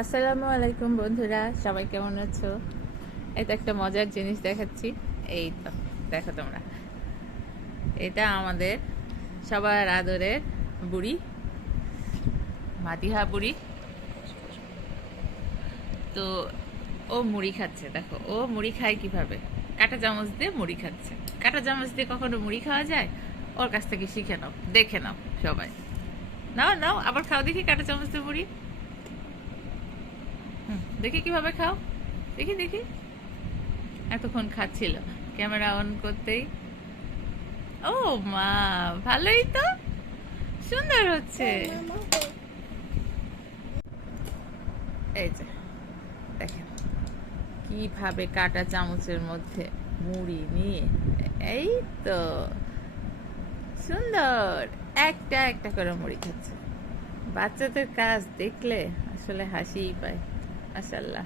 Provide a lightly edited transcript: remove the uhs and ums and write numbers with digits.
আসসালামু আলাইকুম বন্ধুরা, সবাই কেমন আছো? এটা একটা মজার জিনিস দেখাচ্ছি। এই তো দেখো তোমরা, এটা আমাদের সবার আদরের বুড়ি, মাদিহা বুড়ি। তো ও মুড়ি খাচ্ছে। দেখো ও মুড়ি খায় কিভাবে, কাঁটা চামচ দিয়ে মুড়ি খাচ্ছে। কাঁটা চামচ দিয়ে কখনো মুড়ি খাওয়া যায়? ওর কাছ থেকে শিখে নাও, দেখে নাও সবাই। নাও নাও, আবার খাও দেখি কাঁটা চামচ দিয়ে মুড়ি। দেখি কিভাবে খাও, দেখি দেখি। এতক্ষণ খাচ্ছিল, ক্যামেরা অন করতেই। ও মা, ভালোই তো, সুন্দর হচ্ছে। এই যে দেখেন কিভাবে কাটা চামচের মধ্যে মুড়ি নিয়ে, এই তো সুন্দর একটা একটা করে মুড়ি খাচ্ছে। বাচ্চাদের কাজ দেখলে আসলে হাসিই পায়। মাশাআল্লাহ।